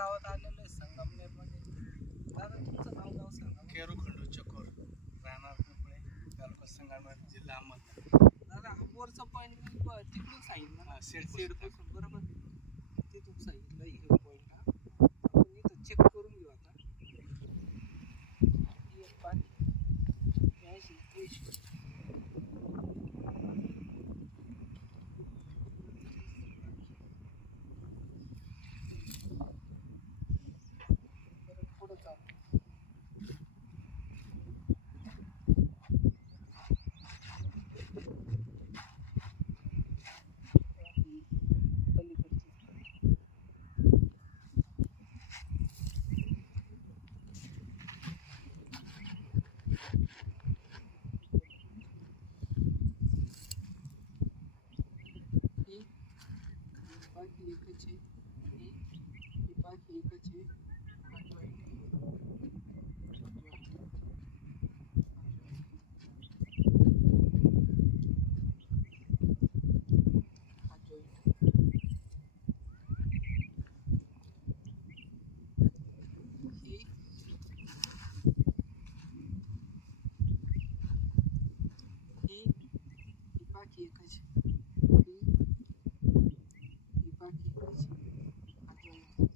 गावात आलेलो आहे संगमनेरमध्ये दादा तुमचं नाव गाव सांगा. केरू खंडू चकोर राहणार पिंपळे तालुका संगमनेर जिल्हा अहमदनगर. दादा बोरचा पॉईंट मी प- तिकडून सांगितलं ना सेडपासून बरोबर? तिथून सांगितलं हे पॉईंट हा आपण इथं चेक करून घेऊ आता हे पाणी यायची त्रेशी परत पुढं चालू पलीकडची ही बाकी एकच आहे ही ही बाकी एकच आहे हा joint आहे. हा joint आहे. हा joint आहे. ही ही ही बाकी एकच आहे. ही ही बाकी एकच आहे. हा joint आहे.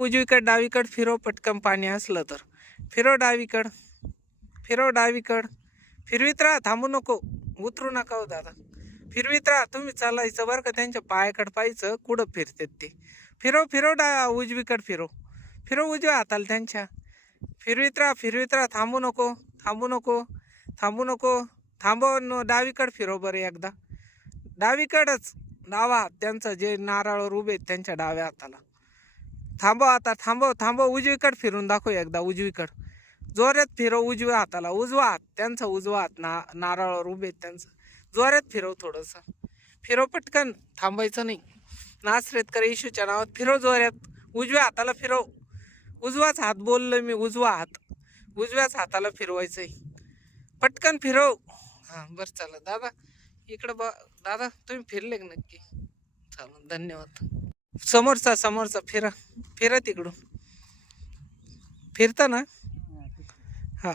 उजवीकड डावीकड फिरो पटकन पाणी असलं तर. फिरो डावीकड. फिरो डावीकड. फिरवीत राहा थांबू नको. उतरू नका हो दादा. फिरवीत राहा तुम्ही चालायचं बरं का त्यांच्या पायाकडं पाहायचं कुठं फिरतात ते. फिरो फिरो डा उजवीकड फिरो. फिरो उजव्या हाताला त्यांच्या. फिरवीत राहा फिरवीत राहा थांबू नको थांबू नको थांबू नको. थांबव न डावीकड फिरो बरं एकदा. डावीकडच डावा त्यांचं जे नारळावर उभे आहेत त्यांच्या डाव्या हाताला. थांबव आता थांबव थांबव उजवीकड फिरून दाखव एकदा उजवीकड. जोरात फिरव उजव्या हाताला. उजवा हात त्यांचा उजवा हात ना नारळावर उभे आहेत त्यांचं. जोरात फिरव थोडंसं. फिरव पटकन थांबायचं नाही. नासरेतकर येशूच्या नावात फिरव जोरात. उजव्या हाताला फिरव. उजवाच हात बोललो मी उजवा हात. उजव्याच हाताला फिरवायचंय. पटकन फिरव. हां बरं चला दादा इकडं ब दादा तुम्ही फिरले नक्की? चालेल धन्यवाद. समोरचा समोरचा फिरा फिरा तिकडून. फिरता ना? हा.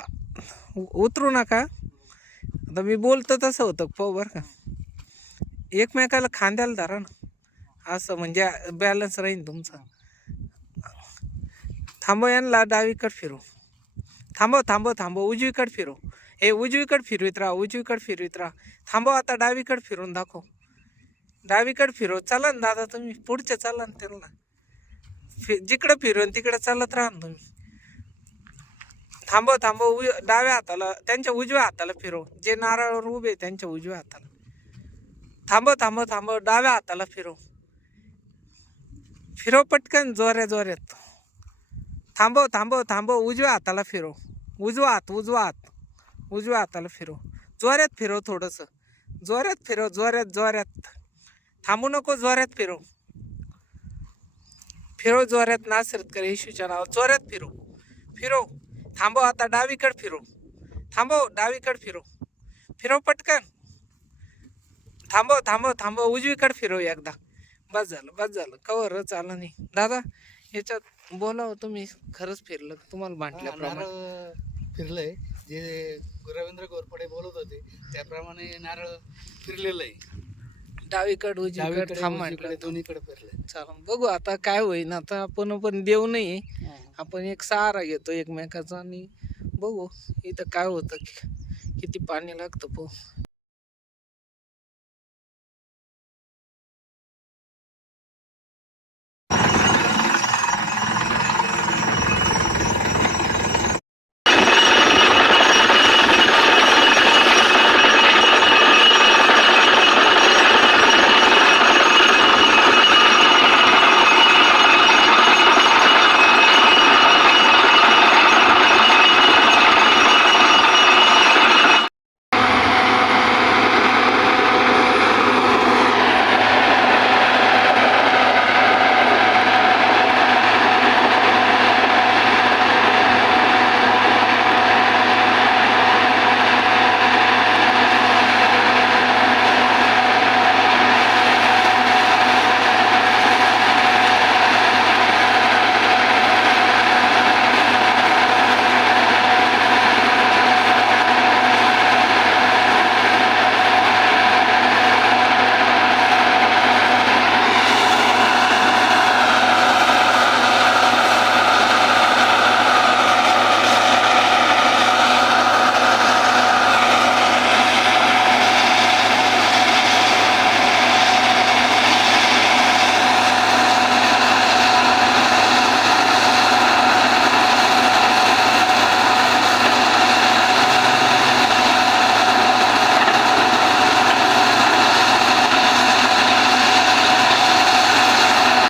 उ- उतरू नका. आता मी बोलतो तसं होतं पाहू बरं का. एकमेकाला खांद्याला धरा ना. असं म्हणजे बॅलन्स राहील तुमचा. थांबव यांना डावीकड फिरू थांबव थांबव थांबव. उजवीकड फिरू हे उजवीकड फिरवीत राहा उजवीकड फिरवित राहा. थांबव आता डावीकड फिरून दाखव. डावीकडे फिरव चला ना दादा तुम्ही. पुढच्या चाला ना त्यांना. फि जिकडं फिरवून तिकडं चालत राहा ना तुम्ही. थांबव थांबव. उ डाव्या हाताला त्यांच्या उजव्या हाताला फिरव जे नारळावर उभे त्यांच्या उजव्या हाताला. थांबव थांबव थांबव. डाव्या हाताला फिरव फिरव पटकन जोऱ्या जोऱ्यात. थांबव थांबव थांबव. उजव्या हाताला फिरव उजवा हात उजवा हात. उजव्या हाताला फिरव जोऱ्यात फिरव थोडंसं. जोऱ्यात फिरव जोऱ्यात जोऱ्यात. थांबू नको जोऱ्यात फिरव फिरव जोऱ्यात नासरत कर येशूच्या नावात जोऱ्यात फिरव फिरव थांबव आता डावीकड फिरव थांबव डावीकड फिरव फिरव पटकन. थांबव थांबव थांबव. उजवीकड फिरव एकदा. बस झालं बस झालं. कवर चाललं नाही. दादा याच्यात बोलावं तुम्ही. खरंच फिरलं. तुम्हाला म्हटल्याप्रमाणे नारळ फिरलंय. जे रवींद्र घोरपडे बोलत होते त्याप्रमाणे नारळ फिरलेलं आहे. डावीकड उजवीकड थांब म्हटलं दोन्हीकडे फिरलंय चालेल बघू आता काय होईन. आता आपण पण देव नाही आपण एक सहारा घेतो एकमेकाचा आणि बघू इथं काय होतं किती पाणी लागतं पो